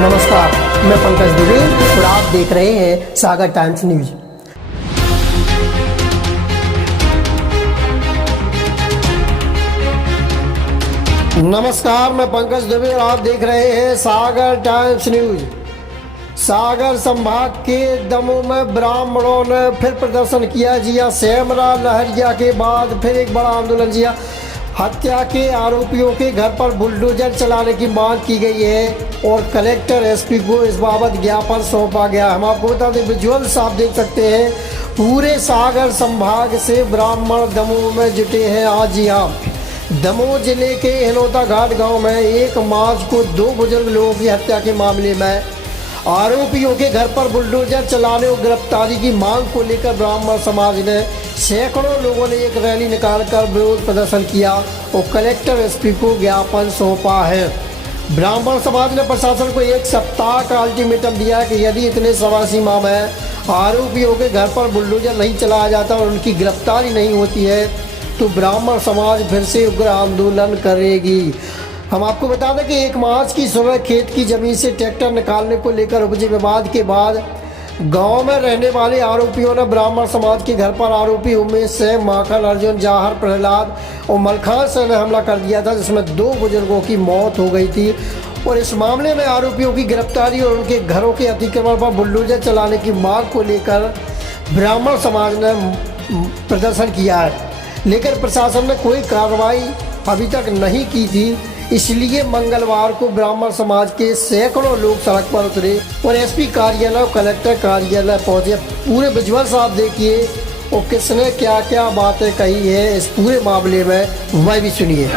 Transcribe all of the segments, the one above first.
नमस्कार, मैं पंकज दुबे और आप देख रहे हैं सागर टाइम्स न्यूज। नमस्कार, मैं पंकज दुबे और आप देख रहे हैं सागर टाइम्स न्यूज। सागर संभाग के दमोह में ब्राह्मणों ने फिर प्रदर्शन किया। जी हां, सेमरा लहरिया के बाद फिर एक बड़ा आंदोलन किया। हत्या के आरोपियों के घर पर बुलडोजर चलाने की मांग की गई है और कलेक्टर एसपी को इस बाबत ज्ञापन सौंपा गया। हम आपको बता दें, विजुअल्स आप देख सकते हैं, पूरे सागर संभाग से ब्राह्मण दमोह में जुटे हैं। आज जी हाँ, दमोह जिले के हिनौता घाट गांव में 1 मार्च को 2 बुजुर्ग लोगों की हत्या के मामले में आरोपियों के घर पर बुलडोजर चलाने और गिरफ्तारी की मांग को लेकर ब्राह्मण समाज ने सैकड़ों लोगों ने एक रैली निकालकर विरोध प्रदर्शन किया और कलेक्टर एसपी को ज्ञापन सौंपा है। ब्राह्मण समाज ने प्रशासन को 1 सप्ताह का अल्टीमेटम दिया कि यदि इतने समय सीमा में आरोपियों के घर पर बुलडोजर नहीं चलाया जाता और उनकी गिरफ्तारी नहीं होती है तो ब्राह्मण समाज फिर से उग्र आंदोलन करेगी। हम आपको बता दें कि 1 मार्च की सुबह खेत की जमीन से ट्रैक्टर निकालने को लेकर उपजे विवाद के बाद गांव में रहने वाले आरोपियों ने ब्राह्मण समाज के घर पर आरोपी उमेश सिंह, माखन, अर्जुन, जाहर, प्रहलाद और मलखान सिंह ने हमला कर दिया था, जिसमें 2 बुजुर्गों की मौत हो गई थी। और इस मामले में आरोपियों की गिरफ्तारी और उनके घरों के अतिक्रमण पर बुलडोजर चलाने की मांग को लेकर ब्राह्मण समाज ने प्रदर्शन किया है, लेकिन प्रशासन ने कोई कार्रवाई अभी तक नहीं की थी। इसलिए मंगलवार को ब्राह्मण समाज के सैकड़ों लोग सड़क पर उतरे और एसपी कार्यालय और कलेक्टर कार्यालय पहुंचे। पूरे विजुअल्स आप देखिए और किसने क्या क्या बातें कही है इस पूरे मामले में, वह भी सुनिए।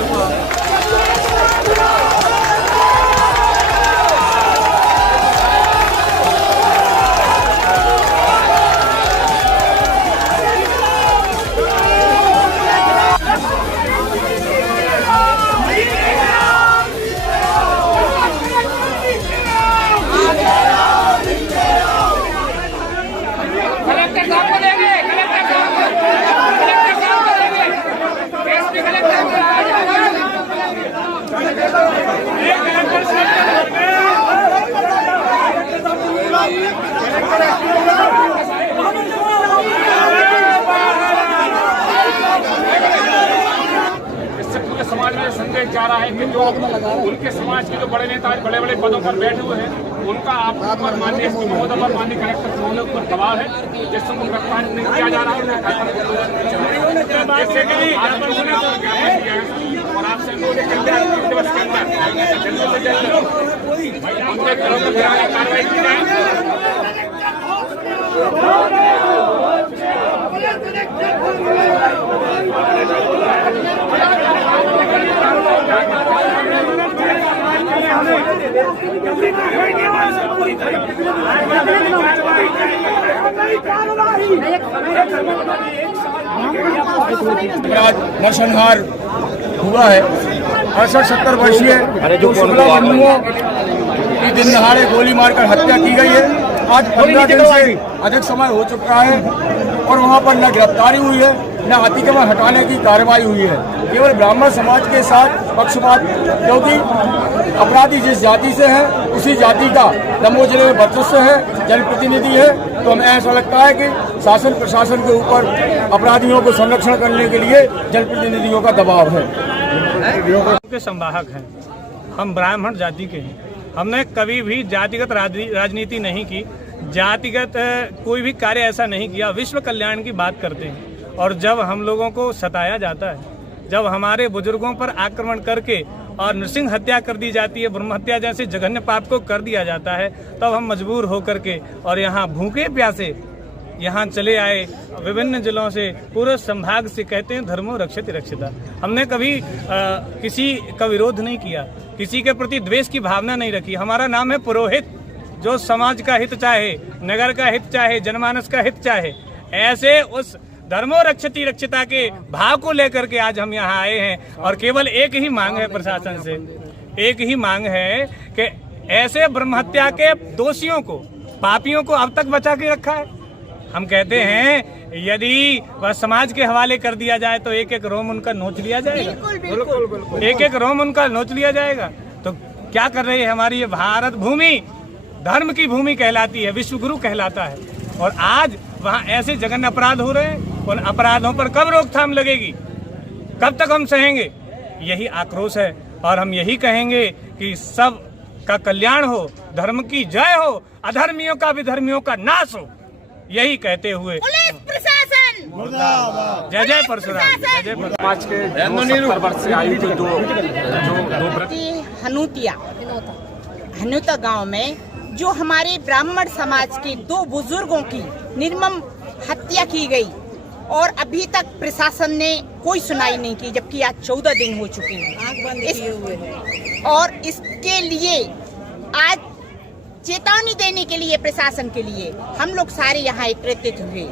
इससे पूरे समाज में संदेश जा रहा है कि जो उनके समाज के जो बड़े नेता बड़े बड़े पदों पर बैठे हुए हैं, उनका आप पर माननीय महोदय पर माननीय कलेक्टर महोदय पर दबाव है, जिससे उनको गिरफ्तार नहीं किया जा रहा है। और आपसे दिवस के अंदर जल्द से जल्द उनके घरों को गिराने की कार्रवाई की जाए। नरसंहार हुआ है। 68-70 वर्षीय जो शुक्ला बंधुओं की दिन दहाड़े गोली मारकर हत्या की गई है। आज 15 दिन से अधिक समय हो चुका है और वहां पर न गिरफ्तारी हुई है न अतिक्रमण हटाने की कार्रवाई हुई है। केवल ब्राह्मण समाज के साथ पक्षपात, क्योंकि अपराधी जिस जाति से है उसी जाति का दमोह जिले में वर्चस्व है, जनप्रतिनिधि है, तो हमें ऐसा लगता है कि शासन प्रशासन के ऊपर अपराधियों को संरक्षण करने के लिए जनप्रतिनिधियों का दबाव है। के संवाहक हैं, हम ब्राह्मण जाति के हैं। हमने कभी भी जातिगत राजनीति नहीं की, जातिगत कोई भी कार्य ऐसा नहीं किया। विश्व कल्याण की बात करते हैं और जब हम लोगों को सताया जाता है, जब हमारे बुजुर्गों पर आक्रमण करके और नृसिंह हत्या कर दी जाती है, ब्रह्म हत्या जैसे जघन्य पाप को कर दिया जाता है, तब हम मजबूर होकर के और यहाँ भूखे प्यासे यहाँ चले आए। विभिन्न जिलों से, पूरे संभाग से कहते हैं धर्मो रक्षति रक्षिता। हमने कभी किसी का विरोध नहीं किया, किसी के प्रति द्वेष की भावना नहीं रखी। हमारा नाम है पुरोहित, जो समाज का हित चाहे, नगर का हित चाहे, जनमानस का हित चाहे। ऐसे उस धर्मो रक्षति रक्षिता के भाव को लेकर के आज हम यहाँ आए हैं और केवल एक ही मांग है प्रशासन से, एक ही मांग है कि ऐसे ब्रह्म हत्या के दोषियों को, पापियों को अब तक बचा के रखा है। हम कहते हैं यदि वह समाज के हवाले कर दिया जाए तो एक एक रोम उनका नोच लिया जाएगा, एक एक रोम उनका नोच लिया जाएगा। तो क्या कर रही है हमारी ये भारत भूमि? धर्म की भूमि कहलाती है, विश्व गुरु कहलाता है, और आज वहाँ ऐसे जघन्य अपराध हो रहे हैं। उन अपराधों पर कब रोकथाम लगेगी, कब तक हम सहेंगे? यही आक्रोश है, और हम यही कहेंगे कि सब का कल्याण हो, धर्म की जय हो, अधर्मियों का विधर्मियों का नाश हो। यही कहते हुए पुलिस प्रशासन जय जय परशुराम, जय जय परशुराम। समाज के 70 वर्ष से आयु के दो हनुता गांव में जो हमारे ब्राह्मण समाज के 2 बुजुर्गों की निर्मम हत्या की गई, और अभी तक प्रशासन ने कोई सुनाई नहीं की, जबकि आज 14 दिन हो चुके हैं। और इसके लिए आज चेतावनी देने के लिए प्रशासन के लिए हम लोग सारे यहाँ एकत्रित हुए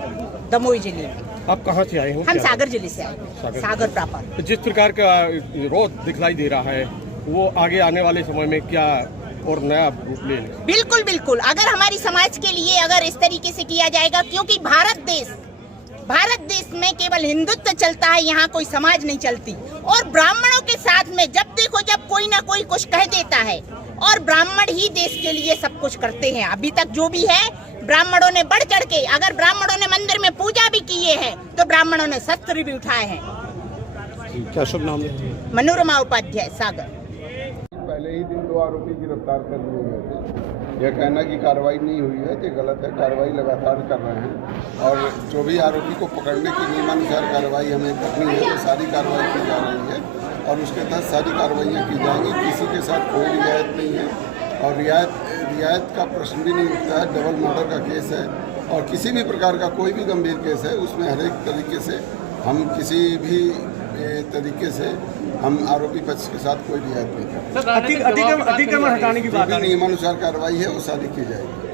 दमोई जिले में। आप कहाँ से आए हो? हम सागर जिले से आए, सागर प्रॉपर। जिस प्रकार का रोध दिखलाई दे रहा है, वो आगे आने वाले समय में क्या और नया रूप ले लेगा? बिल्कुल बिल्कुल, अगर हमारी समाज के लिए अगर इस तरीके से किया जाएगा, क्योंकि भारत देश में केवल हिंदुत्व चलता है, यहाँ कोई समाज नहीं चलती। और ब्राह्मणों के साथ में जब देखो जब कोई ना कोई कुछ कह देता है, और ब्राह्मण ही देश के लिए सब कुछ करते हैं। अभी तक जो भी है ब्राह्मणों ने बढ़ चढ़ के, अगर ब्राह्मणों ने मंदिर में पूजा भी किए हैं तो ब्राह्मणों ने शस्त्र भी उठाए हैं। क्या शुभ नाम है? मनोरमा उपाध्याय, सागर। पहले ही दिन 2 आरोपी गिरफ्तार कर लिए गए थे। यह कहना कि कार्रवाई नहीं हुई है ये गलत है। कार्रवाई लगातार कर रहे हैं, और जो भी आरोपी को पकड़ने की नियमानुसार कार्रवाई हमें करनी है, तो सारी कार्रवाई की जा रही है, और उसके तहत सारी कार्रवाइयाँ की जाएंगी। किसी के साथ कोई रियायत नहीं है, और रियायत का प्रश्न भी नहीं उठता है। डबल मर्डर का केस है, और किसी भी प्रकार का कोई भी गंभीर केस है, उसमें हर एक तरीके से हम किसी भी तरीके से हम आरोपी पक्ष के साथ कोई रियायत नहीं करते। अतिक्रमण हटाने की बात, नियमानुसार कार्रवाई है वो सारी की जाएगी।